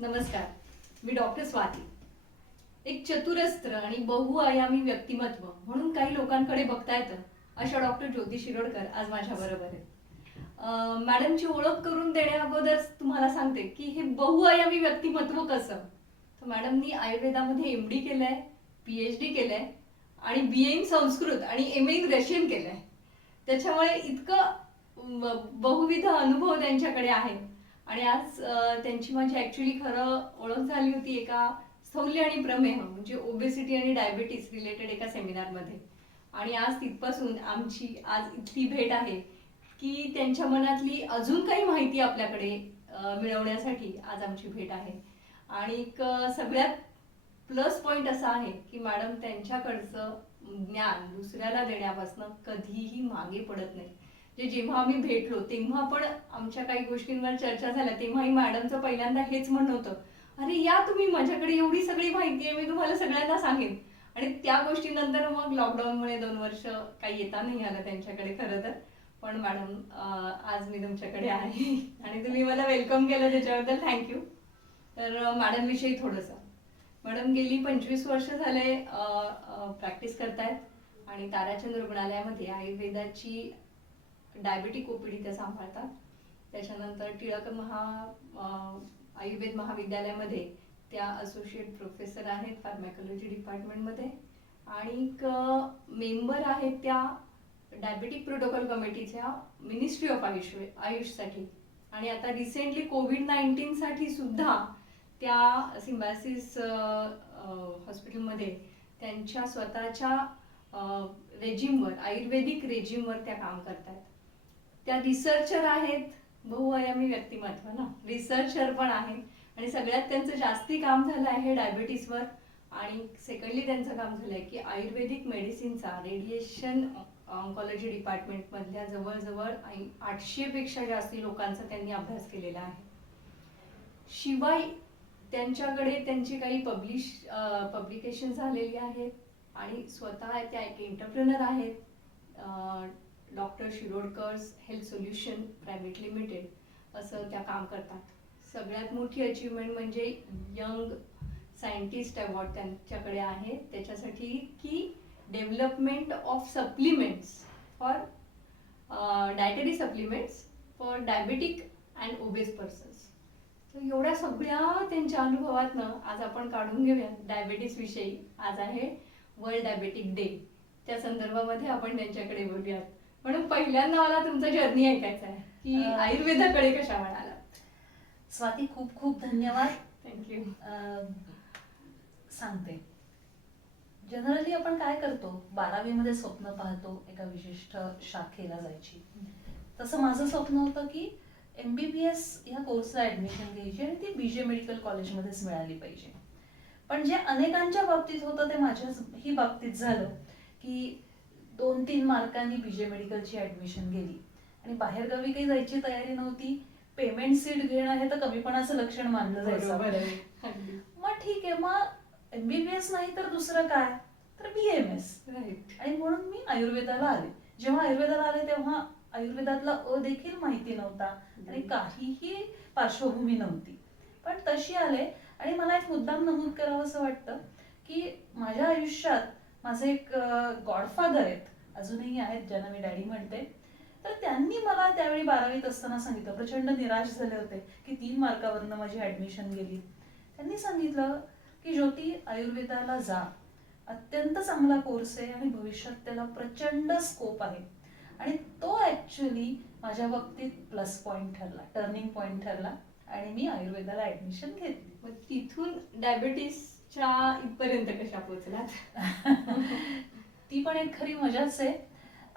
नमस्कार. मी डॉक्टर स्वाती. एक चतुरस्त्र आणि बहुआयामी व्यक्तिमत्व म्हणून काही लोकांकडे बघता येतं अशा डॉक्टर ज्योती शिरोडकर आज माझ्याबरोबर आहेत. मॅडमची ओळख करून देण्या अगोदर तुम्हाला सांगते की हे बहुआयामी व्यक्तिमत्व कसं. तर मॅडमनी आयुर्वेदामध्ये MD केलंय, PhD केलंय आणि BA इन संस्कृत आणि MA इन रशियन केलंय. त्याच्यामुळे इतकं बहुविध अनुभव त्यांच्याकडे आहे. आणि आज त्यांची माझी ऍक्च्युली खरं ओळख झाली होती एका स्थौल्य आणि प्रमेह म्हणजे ओबेसिटी आणि डायबिटीस रिलेटेड एका सेमिनारमध्ये. आणि आज तिथपासून आमची आज इतकी भेट आहे की त्यांच्या मनातली अजून काही माहिती आपल्याकडे मिळवण्यासाठी आज आमची भेट आहे. आणि सगळ्यात प्लस पॉइंट असा आहे की मॅडम त्यांच्याकडचं ज्ञान दुसऱ्याला देण्यापासून कधीही मागे पडत नाही. जेव्हा आम्ही भेटलो तेव्हा पण आमच्या काही गोष्टींवर चर्चा झाल्या तेव्हाही मॅडमचं पहिल्यांदा हेच म्हणणं होतं, अरे या तुम्ही, माझ्याकडे एवढी सगळी माहिती आहे, मी तुम्हाला सगळ्यांना सांगेन. आणि त्या गोष्टीनंतर मग लॉकडाऊनमुळे 2 वर्ष काही येता नाही आलं त्यांच्याकडे खरं तर. पण मॅडम आज मी तुमच्याकडे आहे आणि तुम्ही मला वेलकम केलं त्याच्याबद्दल थँक्यू. तर मॅडम विषयी थोडंसं. मॅडम गेली 25 वर्ष झाले प्रॅक्टिस करतायत आणि ताराचंद रुग्णालयामध्ये आयुर्वेदाची डायबिटिक OPD त्या सांभाळतात. त्याच्यानंतर टिळक आयुर्वेद महाविद्यालयामध्ये त्या असोसिएट प्रोफेसर आहेत फार्मॅकोलॉजी डिपार्टमेंटमध्ये आणि मेंबर आहेत त्या डायबिटिक प्रोटोकॉल कमिटीच्या मिनिस्ट्री ऑफ आयुषसाठी. आणि आता रिसेंटली COVID-19 साठी सुद्धा त्या सिम्बायसिस हॉस्पिटलमध्ये त्यांच्या स्वतःच्या रेजिमवर आयुर्वेदिक रेजिमवर त्या काम करतात. त्या रिसर्चर आहेत, बहुआयामी व्यक्तिमत्व ना, रिसर्चर पण आहेत. आणि सगळ्यात त्यांचं जास्ती काम झालं आहे डायबिटीसवर. आणि सेकंडली त्यांचं काम झालंय की आयुर्वेदिक मेडिसिनचा रेडिएशन ऑन्कॉलॉजी डिपार्टमेंट मधल्या जवळजवळ 800 पेक्षा जास्ती लोकांचा त्यांनी अभ्यास केलेला आहे. शिवाय त्यांच्याकडे त्यांची काही पब्लिकेशन झालेली आहेत आणि स्वतः त्या एक एंटरप्रेनर आहेत. Doctor Shirodkar's health solution private limited असं त्या काम करतात. सगळ्यात मोठी अचीवमेंट म्हणजे यंग सायंटिस्ट अवॉर्ड त्यांच्याकडे आहे त्याच्यासाठी की development of supplements for dietary supplements for diabetic and obese persons. तर एवढ्या सगळ्या त्यांच्या अनुभवातनं आज आपण काढून घेऊया डायबेटीस विषयी. आज आहे वर्ल्ड डायबेटिक डे. त्या संदर्भामध्ये आपण त्यांच्याकडे बोलूयात. म्हणून पहिल्यांदा मला तुमचं जर्नी ऐकायचं आहे की आयुर्वेदाकडे कशा म्हणाला. स्वाती, खूप खूप धन्यवाद. थँक्यू. सांगते, जनरली आपण काय करतो, 12वी मध्ये स्वप्न पाहतो एका विशिष्ट शाखेला जायची. तसं माझं स्वप्न होतं की MBBS या कोर्सला ऍडमिशन घ्यायची आणि ती BJ मेडिकल कॉलेजमध्येच मिळाली पाहिजे. पण जे अनेकांच्या बाबतीत होतं ते माझ्याही बाबतीत झालं की 2-3 मार्कांनी BJ मेडिकलची ऍडमिशन गेली आणि बाहेरगावी काही जायची तयारी नव्हती. पेमेंट सीट घेणं हे तर कमीपणाचं लक्षण मानलं जायचं. मग ठीक आहे, मग MBBS नाही तर दुसरं काय, तर BMS. आणि म्हणून मी आयुर्वेदाला आले. जेव्हा आयुर्वेदाला आले तेव्हा आयुर्वेदातला देखील माहिती नव्हता आणि काहीही पार्श्वभूमी नव्हती. पण तशी आले आणि मला एक मुद्दाम नमूद करावं असं वाटतं की माझ्या आयुष्यात माझे एक गॉडफादर आहेत, अजूनही आहेत, ज्यांना मी डॅडी म्हणते. तर त्यांनी मला त्यावेळी 12वीत असताना सांगितलं, प्रचंड निराश झाले होते की 3 मार्कावरनं माझी ऍडमिशन गेली. त्यांनी सांगितलं की ज्योती, आयुर्वेदाला जा, अत्यंत चांगला कोर्स आहे आणि भविष्यात त्याला प्रचंड स्कोप आहे. आणि तो ऍक्च्युअली माझ्या बाबतीत प्लस पॉइंट ठरला, टर्निंग पॉइंट ठरला आणि मी आयुर्वेदाला ऍडमिशन घेतली. मग तिथून डायबिटीसच्या इथपर्यंत कशा पोहोचलात? ती पण एक खरी मजाच आहे.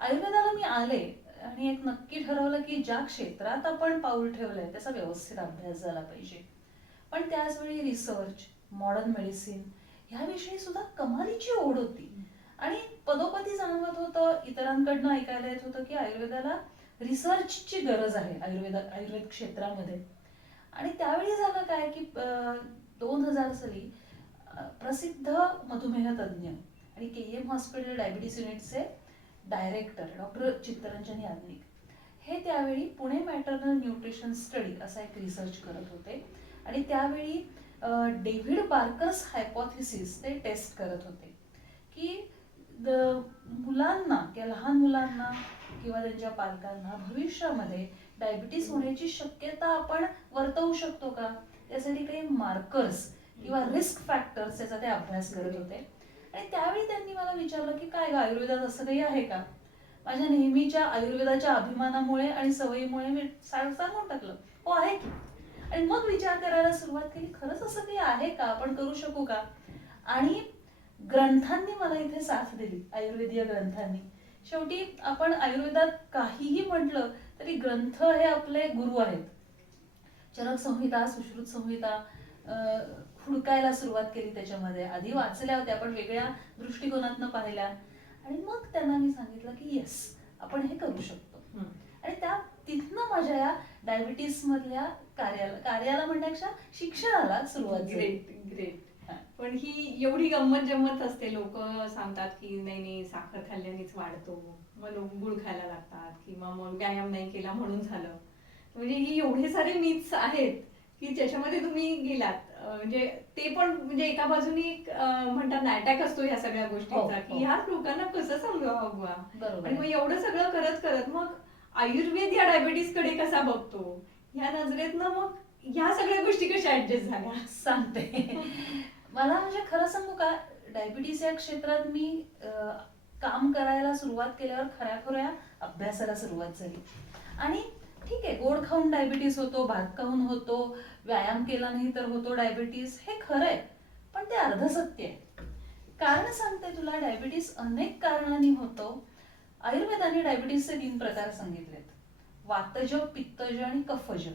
आयुर्वेदाला मी आले आणि एक नक्की ठरवलं की ज्या क्षेत्रात आपण पाऊल ठेवलंय त्याचा व्यवस्थित अभ्यास झाला पाहिजे. पण त्याचवेळी रिसर्च, मॉडर्न मेडिसिन ह्याविषयी सुद्धा कमालीची ओढ होती. आणि पदोपदी जाणवत होतं, इतरांकडनं ऐकायला येत होतं की आयुर्वेदाला रिसर्चची गरज आहे आयुर्वेद क्षेत्रामध्ये. आणि त्यावेळी झालं काय की 2000 साली प्रसिद्ध मधुमेह तज्ज्ञ आणि KEM हॉस्पिटल डायबिटीस युनिटचे डायरेक्टर डॉक्टर चित्तरंजन याज्ञिक हे त्यावेळी पुणे मॅटर्नल न्यूट्रिशन स्टडी असा एक रिसर्च करत होते आणि त्यावेळी डेव्हिड बार्कर्स हायपोथेसिस ते टेस्ट करत होते की मुलांना किंवा लहान मुलांना किंवा त्यांच्या पालकांना भविष्यामध्ये डायबिटीस होण्याची शक्यता आपण वर्तवू शकतो का, त्यासाठी काही मार्कर्स किंवा रिस्क फॅक्टर्स याचा ते अभ्यास करत होते. आणि त्यावेळी त्यांनी मला विचारलं की काय ग, आयुर्वेदात असं काही आहे का. माझ्या नेहमीच्या आयुर्वेदाच्या अभिमानामुळे आणि सवयीमुळे मी सांगून टाकलं हो आहे की. आणि मग विचार करायला सुरुवात केली, खरंच असं काही आहे का, आपण करू शकू का. आणि ग्रंथांनी मला इथे साथ दिली, आयुर्वेदीय ग्रंथांनी. शेवटी आपण आयुर्वेदात काहीही म्हटलं तरी ग्रंथ हे आपले गुरु आहेत. चरक संहिता, सुश्रुत संहिता हुडकायला सुरुवात केली त्याच्यामध्ये. आधी वाचल्या होत्या पण वेगळ्या दृष्टिकोनातनं पाहिल्या. आणि मग त्यांना मी सांगितलं की येस, आपण हे करू शकतो. आणि त्या तिथनं माझ्या या डायबिटीस मधल्या कार्याला म्हणण्यापेक्षा शिक्षणाला सुरुवात झाली. Great great. पण ही एवढी गंमत जम्मत असते, लोक सांगतात की नाही नाही साखर खाल्ल्यानेच वाढतो, मग लोक गुळ खायला लागतात किंवा मग व्यायाम नाही केला म्हणून झालं. म्हणजे ही एवढे सारे मिथ्स आहेत की ज्याच्यामध्ये तुम्ही गेलात. म्हणजे ते पण म्हणजे एका बाजूने म्हणतात ना अटॅक असतो ह्या सगळ्या गोष्टींचा की ह्या लोकांना कसं समजावं बुवा. आणि मग एवढं सगळं करत करत मग आयुर्वेद या डायबिटीस कडे कसा बघतो, ह्या नजरेतनं मग ह्या सगळ्या गोष्टी कशा ऍडजस्ट झाल्या सांगते. मला म्हणजे खरं सांगू का, डायबिटीस या क्षेत्रात मी काम करायला सुरुवात केल्यावर खऱ्या अभ्यासाला सुरुवात झाली. आणि ठीक आहे, गोड खाऊन डायबिटीस होतो, भात खाऊन होतो, व्यायाम केला नाही तर होतो डायबिटीस, हे खरंय. पण ते अर्धसत्य आहे. कारण सांगते तुला, डायबिटीस अनेक कारणांनी होतो. आयुर्वेदाने डायबिटीसचे 3 प्रकार सांगितलेत, वातज, पित्तज आणि कफज.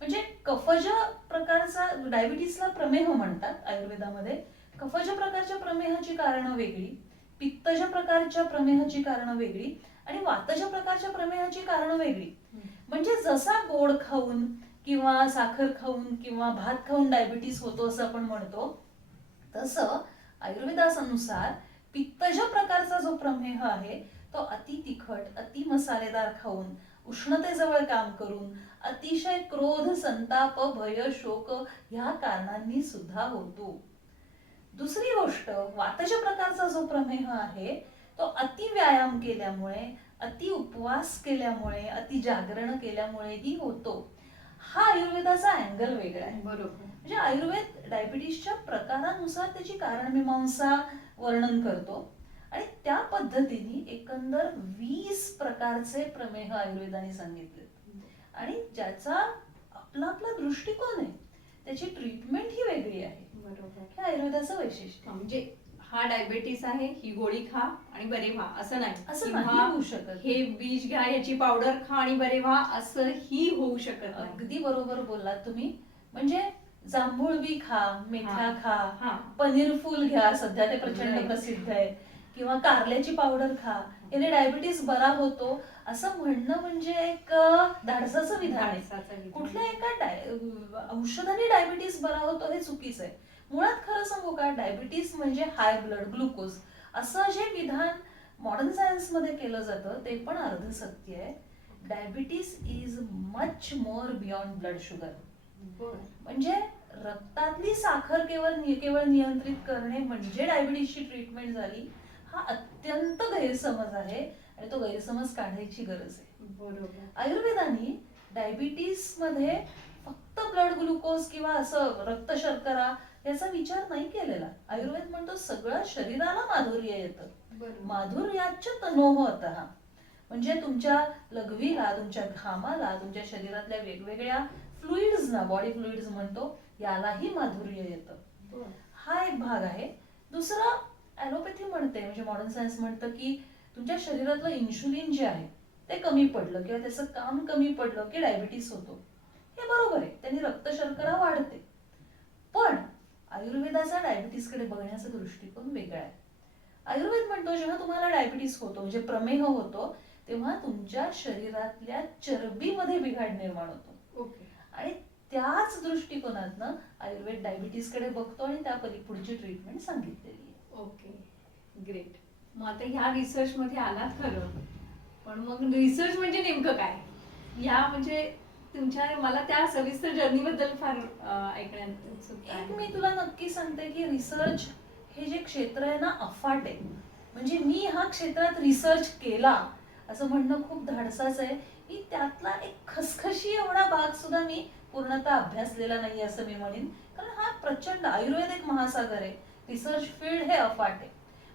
म्हणजे कफज प्रकारचा डायबिटीसला प्रमेह म्हणतात आयुर्वेदामध्ये. कफज प्रकारच्या प्रमेहाची कारणं वेगळी, पित्तज प्रकारच्या प्रमेहाची कारणं वेगळी आणि वातज प्रकारच्या प्रमेहाची कारणं वेगळी. म्हणजे जसा गोड खाऊन किंवा साखर खाऊन किंवा भात खाऊन डायबिटीस होतो असं आपण म्हणतो, तसं आयुर्वेदानुसार पित्तज प्रकारचा जो प्रमेह आहे तो अति तिखट, अति मसालेदार खाऊन, उष्णतेजवळ काम करून, अतिशय क्रोध, संताप, भय, शोक ह्या कारणांनी सुद्धा होतो. दुसरी गोष्ट, वातज प्रकारचा जो प्रमेह आहे तो अति व्यायाम केल्यामुळे, अति उपवास केल्यामुळे, अति जागरण केल्यामुळेही होतो. हा आयुर्वेदाचा अँगल वेगळा आहे. बरोबर. म्हणजे आयुर्वेद डायबिटीसच्या प्रकारानुसार त्याची कारणमीमांसा वर्णन करतो आणि त्या पद्धतीने एकंदर 20 प्रकारचे प्रमेह आयुर्वेदाने सांगितले. आणि ज्याचा आपला दृष्टिकोन आहे, त्याची ट्रीटमेंट ही वेगळी आहे. बरोबर. हे आयुर्वेदाचं वैशिष्ट्य. म्हणजे हा डायबिटीस आहे, ही गोळी खा आणि बरे व्हा असं नाही. असं नाही होऊ शकत. हे बीज घ्या, याची पावडर खा आणि बरे व्हा असंही होऊ शकत नाही. अगदी बरोबर बोललात तुम्ही. म्हणजे जांभूळ बी खा, मेथ्या खा, पनीर फूल घ्या, सध्या ते प्रचंड प्रसिद्ध आहे, किंवा कारल्याची पावडर खा, याने डायबिटीस बरा होतो असं म्हणणं म्हणजे एक धाडसाचं विधान आहे. कुठल्या एका औषधाने डायबिटीस बरा होतो हे चुकीचं आहे. मुळात खरं सांगू का, डायबिटीस म्हणजे हाय ब्लड ग्लुकोज असं जे विधान मॉडर्न सायन्स मध्ये केलं जातं ते पण अर्धसत्य आहे. Diabetes is much more beyond blood sugar. म्हणजे रक्तातली साखर केवळ नियंत्रित करणे म्हणजे डायबिटीसची ट्रीटमेंट झाली, हा अत्यंत गैरसमज आहे आणि तो गैरसमज काढायची गरज आहे. बरोबर. आयुर्वेदाने डायबिटीस मध्ये फक्त ब्लड ग्लुकोज किंवा असं रक्त शर्करा याचा विचार नाही केलेला. आयुर्वेद म्हणतो सगळं शरीराला माधुर्य येतं. माधुर्याच तनोह अतः. म्हणजे तुमच्या लघवीला, तुमच्या घामाला, तुमच्या शरीरातल्या वेगवेगळ्या फ्लुइड्सना, बॉडी फ्लुइड्स म्हणतो, यालाही माधुर्य येतं. हा एक भाग आहे. दुसरा, ॲलोपॅथी म्हणते, म्हणजे मॉडर्न सायन्स म्हणतं की तुमच्या शरीरातलं इन्शुलिन जे आहे ते कमी पडलं किंवा त्याचं काम कमी पडलं की डायबिटीस होतो. हे बरोबर आहे, त्यांनी रक्त शर्करा वाढते. पण आयुर्वेदाचा डायबिटीसकडे बघण्याचा दृष्टिकोन वेगळा आहे. आयुर्वेद म्हणतो जेव्हा तुम्हाला डायबिटीस होतो, म्हणजे प्रमेह होतो, तेव्हा तुमच्या शरीरातल्या चरबीमध्ये बिघाड निर्माण होतो. आणि त्याच दृष्टिकोनातनं आयुर्वेद डायबिटीसकडे बघतो आणि त्या पुढची ट्रीटमेंट सांगितलेली आहे. Okay, great. मग आता ह्या रिसर्च मध्ये आलात खरं, पण मग रिसर्च म्हणजे नेमकं काय? ह्या म्हणजे तुमच्या मला त्या सविस्तर जर्नी बद्दल फार ऐकण्यात उत्सुकता एक आहे. मी तुला नक्की सांगते की रिसर्च हे जे क्षेत्र आहे ना अफाट आहे. म्हणजे मी हा क्षेत्रात रिसर्च केला असं म्हणणं खूप धाडसाच आहे की त्यातला एक खसखशी एवढा भाग सुद्धा मी पूर्णतः अभ्यासलेला नाही असं मी म्हणेन. कारण हा प्रचंड आयुर्वेद एक महासागर आहे. रिसर्च फील्ड हे अफाट आहे.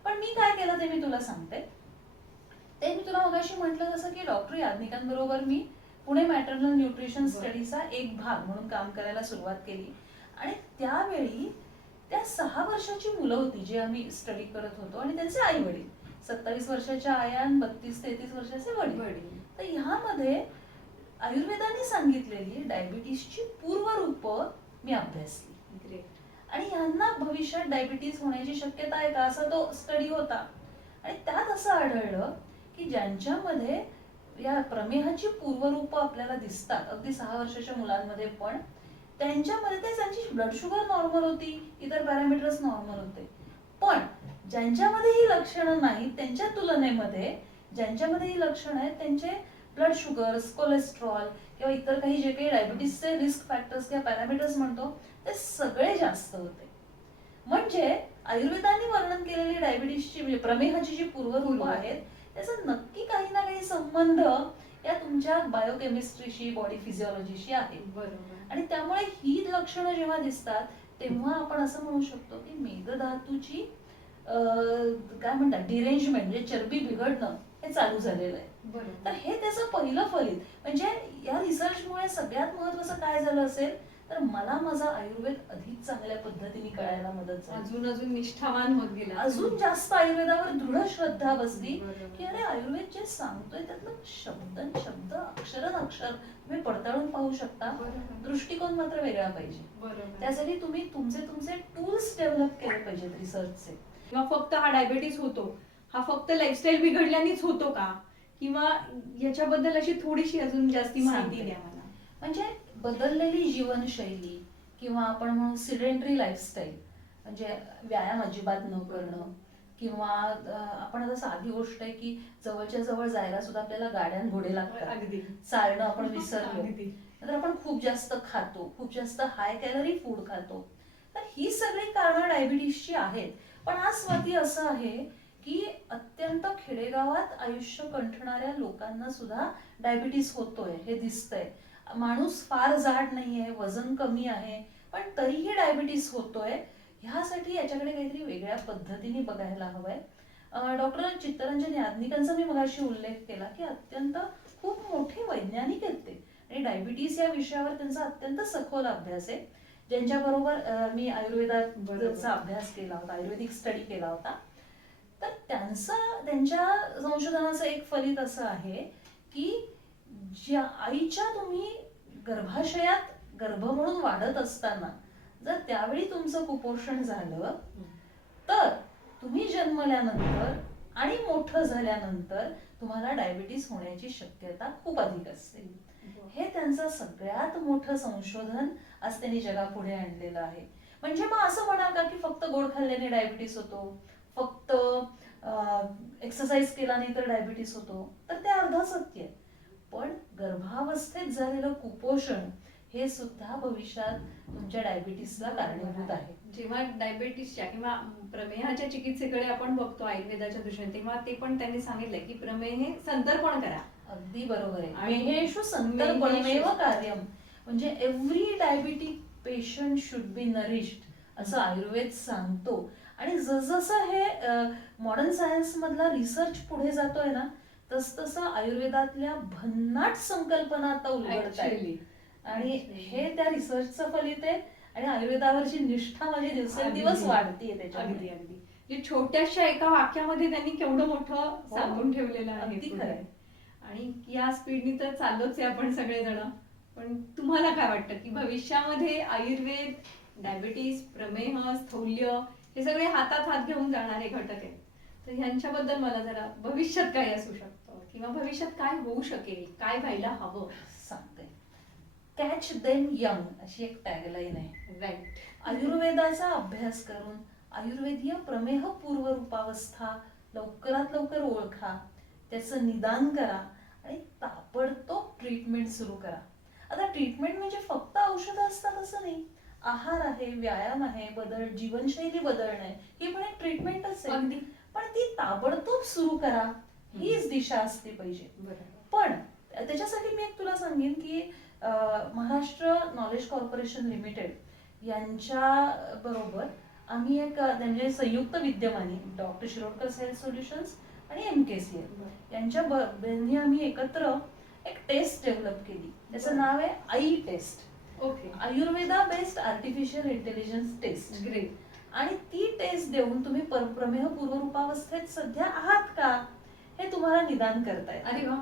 पण मी काय केलं ते मी तुला सांगते. ते मी तुला मगाशी म्हटलं जसं की डॉक्टर याज्ञिकांबरोबर मी पुणे मॅटर्नल न्यूट्रिशन बरं. स्टडीचा एक भाग म्हणून काम करायला सुरुवात केली. आणि त्यावेळी त्या 6 वर्षाची मुलं होती जे आम्ही स्टडी करत होतो आणि त्यांचे आई वडील 27 वर्षाच्या आया आणि 32-33 वर्षाचे वडील. वडील. तर ह्यामध्ये आयुर्वेदाने सांगितलेली डायबिटीसची पूर्वरूप मी अभ्यासली. ग्रेट. आणि ह्यांना भविष्यात डायबिटीस होण्याची शक्यता आहे का असा तो स्टडी होता. आणि त्यात असं आढळलं की ज्यांच्यामध्ये या प्रमेहाची पूर्वरूप आपल्याला दिसतात अगदी 6 वर्षाच्या मुलांमध्ये पण त्यांच्यामध्ये त्यांची ब्लड शुगर नॉर्मल होती, इतर पॅरामीटर्स नॉर्मल होते. पण ज्यांच्यामध्ये ही लक्षणं नाहीत त्यांच्या तुलनेमध्ये ज्यांच्यामध्ये ही लक्षणं आहेत त्यांचे ब्लड शुगर्स, कोलेस्ट्रॉल किंवा इतर काही जे काही डायबिटीसचे रिस्क फॅक्टर्स किंवा पॅरामीटर्स म्हणतो ते सगळे जास्त होते. म्हणजे आयुर्वेदाने वर्णन केलेली डायबिटीसची म्हणजे प्रमेहाची जी पूर्वरूप आहेत त्याचा नक्की काही ना काही संबंध या तुमच्या बायोकेमिस्ट्रीशी, बॉडी फिजिओलॉजीशी आहे. बरोबर. आणि त्यामुळे ही लक्षणं जेव्हा दिसतात तेव्हा आपण असं म्हणू शकतो की मेदधातूची काय म्हणतात डिरेंजमेंट म्हणजे चरबी बिघडणं हे चालू झालेलं आहे. बरोबर. तर हे त्याचं पहिलं फलित. म्हणजे या रिसर्चमुळे सगळ्यात महत्वाचं काय झालं असेल तर मला माझा आयुर्वेद अधिक चांगल्या पद्धतीने कळायला मदत झाली. अजून अजून निष्ठावान होत गेला. अजून जास्त आयुर्वेदावर दृढ श्रद्धा बसली बरोबर. की अरे आयुर्वेद जे सांगतोय त्यातलं शब्द अक्षर तुम्ही पडताळून पाहू शकता. बरोबर. दृष्टिकोन मात्र वेगळा पाहिजे. बरोबर. त्यासाठी तुम्ही तुमचे टूल्स डेव्हलप केले पाहिजेत रिसर्चचे. किंवा फक्त हा डायबिटीस होतो, हा फक्त लाईफस्टाईल बिघडल्यानेच होतो का, किंवा याच्याबद्दल अशी थोडीशी अजून जास्ती माहिती सांगते. द्या मला. म्हणजे बदललेली जीवनशैली किंवा आपण म्हणू सिडेंटरी लाईफस्टाईल म्हणजे व्यायाम अजिबात न करणं किंवा आपण आता साधी गोष्ट आहे की जवळच्या जवळ जायला सुद्धा आपल्याला गाड्या आणि घोडे लागतात. अगदी. चालणं आपण विसरलो. अगदी. नंतर आपण खूप जास्त खातो, खूप जास्त हाय कॅलरी फूड खातो. तर ही सगळी कारणं डायबिटीसची आहेत. पण आज स्वाती असं आहे की अत्यंत खेडेगावात आयुष्य कंठणाऱ्या लोकांना सुद्धा डायबिटीस होतोय हे दिसतंय. माणूस फार जाड नाहीये, वजन कमी आहे, पण तरीही डायबिटीस होतोय. ह्यासाठी याच्याकडे काहीतरी वेगळ्या पद्धतीने बघायला हवंय. डॉक्टर चित्तरंजन याज्ञिकांचा मी मगाशी उल्लेख केला की अत्यंत खूप मोठे वैज्ञानिक आहेत ते आणि डायबिटीस या विषयावर त्यांचा अत्यंत सखोल अभ्यास आहे. ज्यांच्याबरोबर मी आयुर्वेदाचा अभ्यास केला होता, आयुर्वेदिक स्टडी केला होता. तर त्यांच्या संशोधनाचं एक फलित असं आहे की ज्या आईच्या तुम्ही गर्भाशयात गर्भ म्हणून वाढत असताना जर त्यावेळी तुमचं कुपोषण झालं तर तुम्ही जन्मल्यानंतर आणि मोठं झाल्यानंतर तुम्हाला डायबिटीस होण्याची शक्यता खूप अधिक असते. हे त्यांचं सगळ्यात मोठं संशोधन आज त्यांनी जगापुढे आणलेलं आहे. म्हणजे मग असं म्हणाल का की फक्त गोड खाल्ल्याने डायबिटीस होतो, फक्त एक्सरसाइज केला नाही तर डायबिटीस होतो, तर ते अर्ध सत्य आहे. पण गर्भावस्थेत झालेलं कुपोषण हे सुद्धा भविष्यात तुमच्या डायबिटीसला कारणीभूत आहे. जेव्हा डायबिटीसच्या किंवा प्रमेहाच्या चिकित्सेकडे आपण बघतो आयुर्वेदाच्या दृष्टीने तेव्हा ते पण त्यांनी सांगितलंय की प्रमेह हे संतर्पण करा. अगदी बरोबर आहे. आणि मेहेषु संतर्पणमेव कार्यम म्हणजे every diabetic patient should be nourished असं आयुर्वेद सांगतो. आणि जसजसं हे मॉडर्न सायन्स मधला रिसर्च पुढे जातोय ना तसतसं आयुर्वेदातल्या भन्नाट संकल्पना आता उलगडत आहेत. आणि हे त्या रिसर्चचं फलित आहे आणि आयुर्वेदावरची निष्ठा माझी दिवसेंदिवस वाढतीये त्याच्यामध्ये. अगदी अगदी. म्हणजे छोट्याशा एका वाक्यामध्ये त्यांनी केवढं मोठं सांगून ठेवलेलं आहे. अगदी खरंय. आणि या स्पीडनी तर चाललोच आहे आपण सगळेजण. पण तुम्हाला काय वाटतं की भविष्यामध्ये आयुर्वेद, डायबिटीस, प्रमेह, स्थौल्य हे सगळे हातात हात घेऊन जाणारे घटक आहेत. तर ह्यांच्याबद्दल मला जरा भविष्यात काय असू शकतं किंवा भविष्यात काय होऊ शकेल, काय व्हायला हवं सांगते. कॅच देम यंग अशी एक टॅगलाईन आहे. राईट. आयुर्वेदाचा अभ्यास करून आयुर्वेदीय प्रमेह पूर्वरूपावस्था लवकरात लवकर ओळखा, त्याचं निदान करा आणि ताबडतोब ट्रीटमेंट सुरू करा. आता ट्रीटमेंट म्हणजे फक्त औषधं असतात असं नाही. आहार आहे, व्यायाम आहे, जीवनशैली बदलणं आहे, ही पण एक ट्रीटमेंटच आहे. अगदी पण ती ताबडतोब सुरू करा हीच दिशा असली पाहिजे. बरोबर. पण त्याच्यासाठी मी एक तुला सांगेन की महाराष्ट्र नॉलेज कॉर्पोरेशन लिमिटेड यांच्या बरोबर आम्ही एक म्हणजे संयुक्त विद्यमाने डॉक्टर शिरोडकर हेल्थ सोल्युशन्स आणि MKCL यांच्या यांनी आम्ही एकत्र एक टेस्ट डेव्हलप केली. त्याचं नाव आहे eye test. Okay. Ayurveda based artificial intelligence test. Great. आणि ती टेस्ट देऊन तुम्ही प्रमेह पूर्वरूपावस्थेत सध्या आहात का हे तुम्हाला निदान करताय. अरे वा.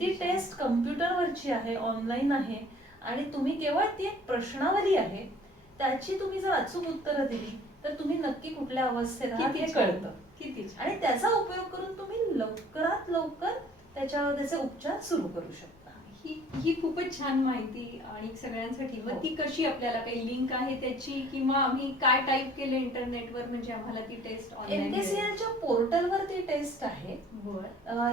ती टेस्ट कम्प्युटरवरची आहे, ऑनलाईन आहे आणि तुम्ही केवळ ती एक प्रश्नावली आहे, त्याची तुम्ही जर अचूक उत्तरं दिली तर तुम्ही नक्की कुठल्या अवस्थेत आहात हे कळतं. किती आणि त्याचा उपयोग करून तुम्ही लवकरात लवकर त्याचे उपचार सुरू करू शकता. ही खूपच छान माहिती आणि सगळ्यांसाठी. मग ती कशी, आपल्याला काही लिंक आहे त्याची किंवा आम्ही काय टाईप केलं इंटरनेटवर म्हणजे आम्हाला ती टेस्ट ऑनलाईन? MKCLच्या पोर्टलवर ती टेस्ट आहे.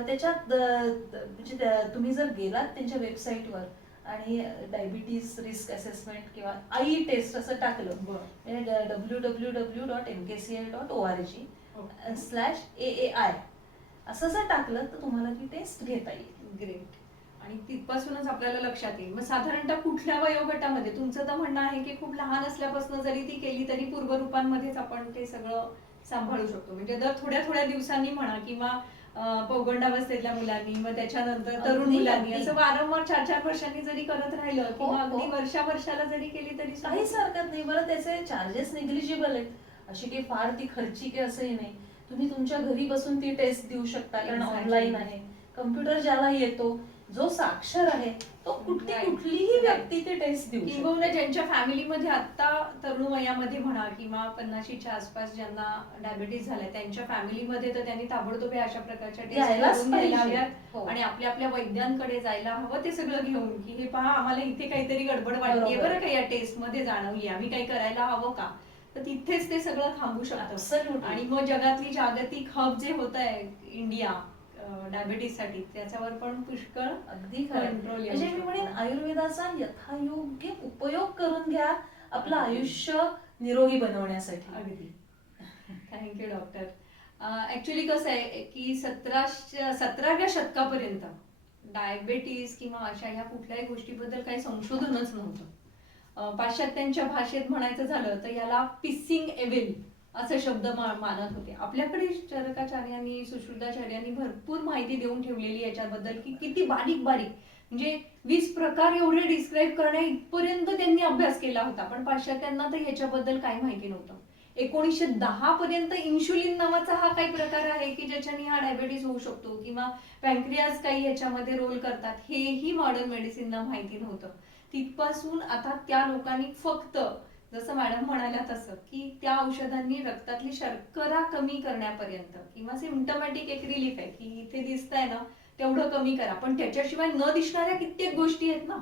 त्याच्यात म्हणजे तुम्ही जर गेलात त्यांच्या वेबसाईटवर आणि डायबिटीज रिस्क असेसमेंट किंवा आई टेस्ट असं टाकलं www.mkcl.org/AAI असं जर टाकलं तर तुम्हाला ती टेस्ट घेता येईल. ग्रेट. आणि तिथपासूनच आपल्याला लक्षात येईल. मग साधारणतः कुठल्या वयोगटामध्ये, तुमचं तर म्हणणं आहे की खूप लहान असल्यापासून जरी ती केली तरी पूर्वरूपांमध्येच आपण ते सगळं सांभाळू शकतो, म्हणजे दर थोड्या थोड्या दिवसांनी म्हणा किंवा पौगंडावस्थेतल्या मुलांनी, मग त्याच्यानंतर तरुण मुलांनी, असं वारंवार 4-4 वर्षांनी जरी करत राहिलं किंवा अगदी वर्षाला जरी केली तरी काहीच हरकत नाही. बरं, त्याचे चार्जेस निग्लिजिबल आहेत, अशी काही फार ती खर्चिक असंही नाही. तुम्ही तुमच्या घरी बसून ती टेस्ट देऊ शकता कारण ऑनलाईन आहे. कम्प्युटर ज्याला येतो, जो साक्षर आहे, तो कुठलीही व्यक्ती ते टेस्ट देऊ शकतो. किंवा ज्यांच्या फॅमिलीमध्ये आता तरुण वयामध्ये म्हणा किंवा 50च्या आसपास ज्यांना डायबिटीस झालाय त्यांच्या फॅमिलीमध्ये तर त्यांनी ताबडतोब अशा प्रकारच्या टेस्ट घ्यायला हव्यात आणि आपल्या आपल्या वैद्यांकडे जायला हवं ते सगळं घेऊन की हे पहा आम्हाला इथे काहीतरी गडबड वाटते बरं का, या टेस्ट मध्ये जाणवली, आम्ही काही करायला हवं का, तर तिथेच ते सगळं थांबू शकतं. आणि मग जगातली जागतिक हब जे होत आहे इंडिया डायबिटीस साठी, त्याच्यावर पण पुष्कळ अगदी कंट्रोल. म्हणजे मी म्हणेन आयुर्वेदाचा यथायोग्य उपयोग करून घ्या आपलं आयुष्य निरोगी बनवण्यासाठी. अगदी. Thank you doctor. ऍक्च्युली कसं आहे की 17व्या शतकापर्यंत डायबिटीस किंवा अशा ह्या कुठल्याही गोष्टीबद्दल काही संशोधनच नव्हतं. पाश्चात्यांच्या भाषेत म्हणायचं झालं तर याला पिसिंग एव्हिल असे शब्द मानत होते. आपल्याकडे चरकाचार्यांनी सुश्रुताचार्यांनी भरपूर माहिती देऊन ठेवलेली याच्याबद्दल की किती बारीक बारीक म्हणजे 20 प्रकार एवढे डिस्क्राईब करण्या इथपर्यंत त्यांनी अभ्यास केला होता. पण पाश्चात्यांना तर याच्याबद्दल काही माहिती नव्हतं. 1910 पर्यंत इन्शुलिन नावाचा हा काही प्रकार आहे की ज्याच्याने हा डायबिटीस होऊ शकतो किंवा पॅन्क्रियाज काही याच्यामध्ये रोल करतात, हेही मॉडर्न मेडिसिनला माहिती नव्हतं. तिथपासून आता त्या लोकांनी फक्त जसं मॅडम म्हणाल्या तसं की त्या औषधांनी रक्तातली शर्करा कमी करण्यापर्यंत किंवा सिम्पटमॅटिक एक रिलीफ आहे की इथे दिसतंय ना तेवढं कमी करा, पण त्याच्याशिवाय न दिसणाऱ्या कित्येक गोष्टी आहेत ना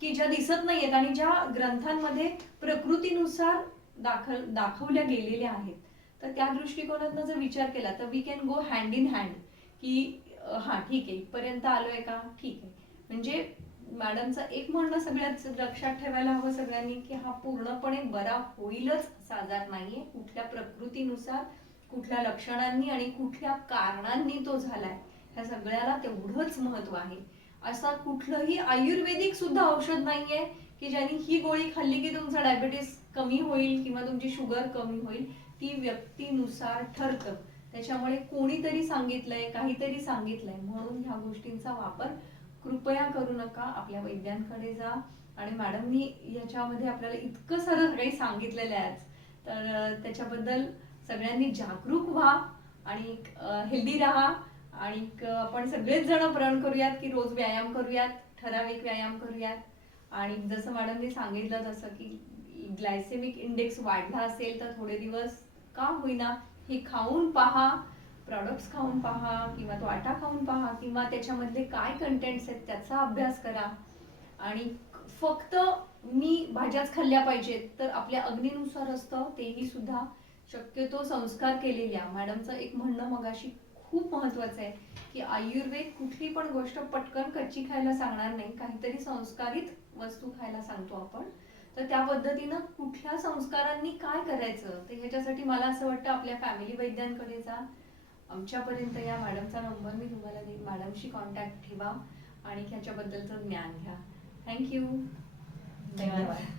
की ज्या दिसत नाहीयेत आणि ज्या ग्रंथांमध्ये प्रकृतीनुसार दाखवल्या गेलेल्या आहेत. तर त्या दृष्टिकोनातून जर विचार केला तर we can go hand in hand की हा ठीक आहे इथपर्यंत आलोय का, ठीक आहे. म्हणजे मॅडमचं एक म्हणणं सगळ्यात लक्षात ठेवायला हवं सगळ्यांनी की हा पूर्णपणे बरा होईलच असा आजार नाहीये. कुठल्या प्रकृतीनुसार, कुठल्या लक्षणांनी आणि कुठल्या कारणांनी तो झालाय ह्या सगळ्याला तेवढंच महत्व आहे. असा कुठलंही आयुर्वेदिक सुद्धा औषध नाहीये की ज्यांनी ही गोळी खाल्ली की तुमचा डायबिटीस कमी होईल किंवा तुमची शुगर कमी होईल. ती व्यक्तीनुसार ठरतं. त्याच्यामुळे कोणीतरी सांगितलंय, काहीतरी सांगितलंय म्हणून ह्या गोष्टींचा वापर कृपया करू नका. आपल्या वैद्यांकडे जा. आणि मॅडमनी याच्यामध्ये आपल्याला इतकं सारं काही सांगितलेलं आहे तर त्याच्याबद्दल सगळ्यांनी जागरूक व्हा आणि हेल्दी राहा. आणि आपण सगळेच जण प्रण करूयात की रोज व्यायाम करूयात, ठराविक व्यायाम करूयात. आणि जसं मॅडमनी सांगितलं तसं की ग्लायसेमिक इंडेक्स वाढला असेल तर थोडे दिवस का होईना हे खाऊन पहा, प्रॉडक्ट्स खाऊन पहा किंवा तो आटा खाऊन पहा किंवा त्याच्यामधले काय कंटेंट्स आहेत त्याचा अभ्यास करा. आणि फक्त मी भाज्याच खाल्ल्या पाहिजेत तर आपल्या अग्नीनुसार असतं तेही सुद्धा. शक्यतो संस्कार केलेल्या, मॅडमचं एक म्हणणं मगाशी खूप महत्वाचं आहे की आयुर्वेद कुठली पण गोष्ट पटकन कच्ची खायला सांगणार नाही, काहीतरी संस्कारित वस्तू खायला सांगतो आपण, तर त्या पद्धतीनं कुठल्या संस्कारांनी काय करायचं ते ह्याच्यासाठी मला असं वाटतं आपल्या फॅमिली वैद्यांकडे जा, आमच्यापर्यंत या, मॅडमचा नंबर मी तुम्हाला देईन, मॅडमशी कॉन्टॅक्ट ठेवा आणि ह्याच्याबद्दलचं ज्ञान घ्या. थँक्यू. धन्यवाद.